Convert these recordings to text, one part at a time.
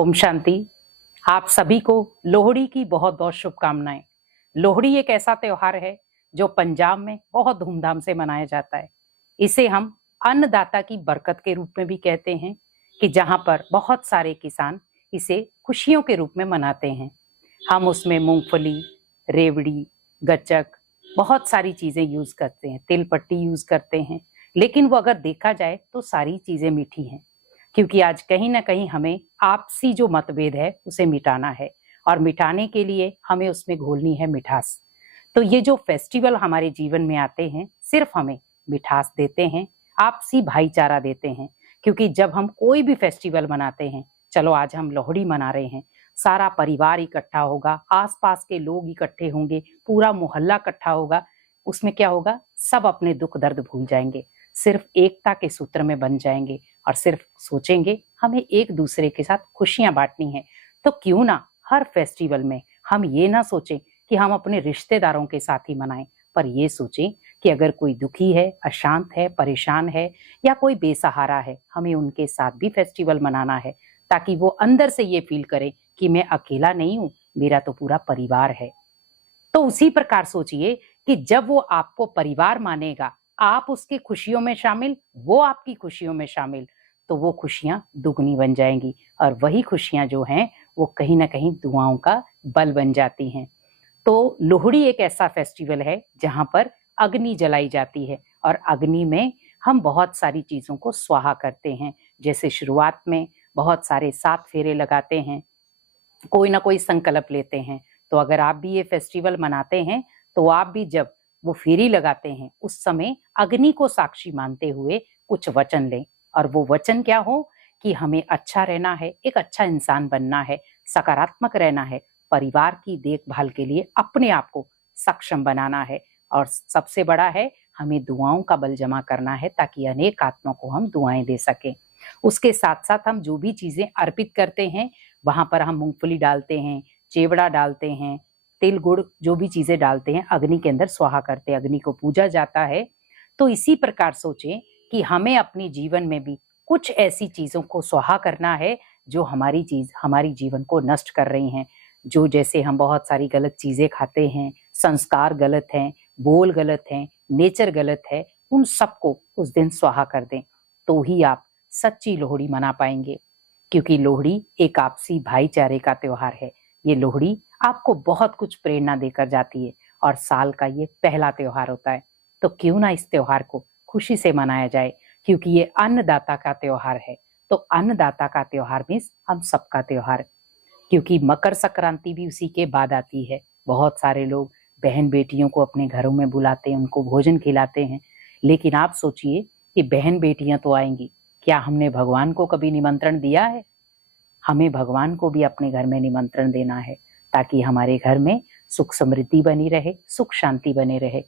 ओम शांति। आप सभी को लोहड़ी की बहुत बहुत शुभकामनाएं। लोहड़ी एक ऐसा त्योहार है जो पंजाब में बहुत धूमधाम से मनाया जाता है। इसे हम अन्नदाता की बरकत के रूप में भी कहते हैं कि जहां पर बहुत सारे किसान इसे खुशियों के रूप में मनाते हैं। हम उसमें मूंगफली, रेवड़ी, गच्चक, बहुत सारी चीजें यूज करते हैं, तिल पट्टी यूज करते हैं। लेकिन वो अगर देखा जाए तो सारी चीजें मीठी हैं, क्योंकि आज कहीं ना कहीं हमें आपसी जो मतभेद है उसे मिटाना है, और मिटाने के लिए हमें उसमें घोलनी है मिठास। तो ये जो फेस्टिवल हमारे जीवन में आते हैं सिर्फ हमें मिठास देते हैं, आपसी भाईचारा देते हैं। क्योंकि जब हम कोई भी फेस्टिवल मनाते हैं, चलो आज हम लोहड़ी मना रहे हैं, सारा परिवार इकट्ठा होगा, आसपास के लोग इकट्ठे होंगे, पूरा मोहल्ला इकट्ठा होगा। उसमें क्या होगा, सब अपने दुख दर्द भूल जाएंगे, सिर्फ एकता के सूत्र में बन जाएंगे और सिर्फ सोचेंगे हमें एक दूसरे के साथ खुशियां बांटनी है। तो क्यों ना हर फेस्टिवल में हम ये ना सोचें कि हम अपने रिश्तेदारों के साथ ही मनाएं, पर ये सोचें कि अगर कोई दुखी है, अशांत है, परेशान है या कोई बेसहारा है, हमें उनके साथ भी फेस्टिवल मनाना है, ताकि वो अंदर से ये फील करे कि मैं अकेला नहीं हूं, मेरा तो पूरा परिवार है। तो उसी प्रकार सोचिए कि जब वो आपको परिवार मानेगा, आप उसकी खुशियों में शामिल, वो आपकी खुशियों में शामिल, तो वो खुशियां दुगनी बन जाएंगी। और वही खुशियां जो हैं वो कहीं ना कहीं दुआओं का बल बन जाती हैं। तो लोहड़ी एक ऐसा फेस्टिवल है जहां पर अग्नि जलाई जाती है, और अग्नि में हम बहुत सारी चीजों को स्वाहा करते हैं। जैसे शुरुआत में बहुत सारे 7 फेरे लगाते हैं, कोई ना कोई संकल्प लेते हैं। तो अगर आप भी ये फेस्टिवल मनाते हैं तो आप भी जब वो फेरी लगाते हैं उस समय अग्नि को साक्षी मानते हुए कुछ वचन लें। और वो वचन क्या हो कि हमें अच्छा रहना है, एक अच्छा इंसान बनना है, सकारात्मक रहना है, परिवार की देखभाल के लिए अपने आप को सक्षम बनाना है, और सबसे बड़ा है हमें दुआओं का बल जमा करना है ताकि अनेक आत्मा को हम दुआएं दे सकें। उसके साथ साथ हम जो भी चीजें अर्पित करते हैं वहां पर हम मूंगफली डालते हैं, चेवड़ा डालते हैं, तिल गुड़, जो भी चीजें डालते हैं अग्नि के अंदर स्वाहा करते हैं, अग्नि को पूजा जाता है। तो इसी प्रकार सोचें कि हमें अपने जीवन में भी कुछ ऐसी चीजों को स्वाहा करना है जो हमारी जीवन को नष्ट कर रही हैं। जो जैसे हम बहुत सारी गलत चीजें खाते हैं, संस्कार गलत हैं, बोल गलत हैं, नेचर गलत है, उन सबको उस दिन स्वाहा कर दें, तो ही आप सच्ची लोहड़ी मना पाएंगे। क्योंकि लोहड़ी एक आपसी भाईचारे का त्योहार है। ये लोहड़ी आपको बहुत कुछ प्रेरणा देकर जाती है, और साल का ये पहला त्योहार होता है। तो क्यों ना इस त्योहार को खुशी से मनाया जाए, क्योंकि ये अन्नदाता का त्योहार है। तो अन्नदाता का त्योहार मीन्स हम सबका त्योहार। क्योंकि मकर संक्रांति भी उसी के बाद आती है। बहुत सारे लोग बहन बेटियों को अपने घरों में बुलाते हैं, उनको भोजन खिलाते हैं। लेकिन आप सोचिए कि बहन बेटियां तो आएंगी, क्या हमने भगवान को कभी निमंत्रण दिया है? हमें भगवान को भी अपने घर में निमंत्रण देना है, ताकि हमारे घर में सुख समृद्धि बनी रहे, सुख शांति बने रहे।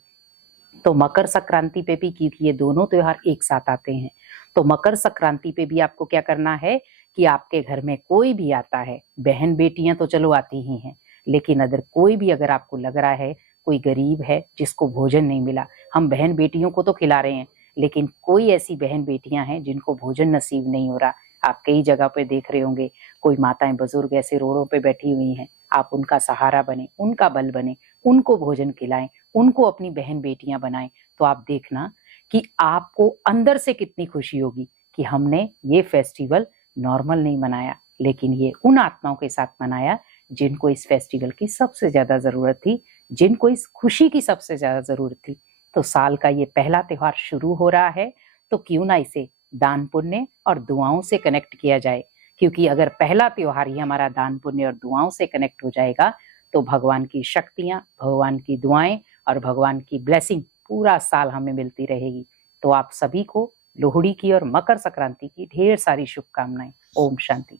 तो मकर संक्रांति पे भी, क्योंकि ये दोनों त्योहार एक साथ आते हैं, तो मकर संक्रांति पे भी आपको क्या करना है कि आपके घर में कोई भी आता है, बहन बेटियां तो चलो आती ही हैं, लेकिन अगर आपको लग रहा है कोई गरीब है जिसको भोजन नहीं मिला, हम बहन बेटियों को तो खिला रहे हैं, लेकिन कोई ऐसी बहन बेटियां हैं जिनको भोजन नसीब नहीं हो रहा, आप कई जगह पे देख रहे होंगे, कोई माताएं बुजुर्ग ऐसे रोडों पे बैठी हुई हैं, आप उनका सहारा बने, उनका बल बने, उनको भोजन खिलाएं, उनको अपनी बहन बेटियां बनाएं। तो आप देखना कि आपको अंदर से कितनी खुशी होगी कि हमने ये फेस्टिवल नॉर्मल नहीं मनाया, लेकिन ये उन आत्माओं के साथ मनाया जिनको इस फेस्टिवल की सबसे ज्यादा जरूरत थी, जिनको इस खुशी की सबसे ज्यादा जरूरत थी। तो साल का ये पहला त्योहार शुरू हो रहा है, तो क्यों ना इसे दान पुण्य और दुआओं से कनेक्ट किया जाए। क्योंकि अगर पहला त्योहार ही हमारा दान पुण्य और दुआओं से कनेक्ट हो जाएगा, तो भगवान की शक्तियां, भगवान की दुआएं और भगवान की ब्लेसिंग पूरा साल हमें मिलती रहेगी। तो आप सभी को लोहड़ी की और मकर संक्रांति की ढेर सारी शुभकामनाएं। ओम शांति।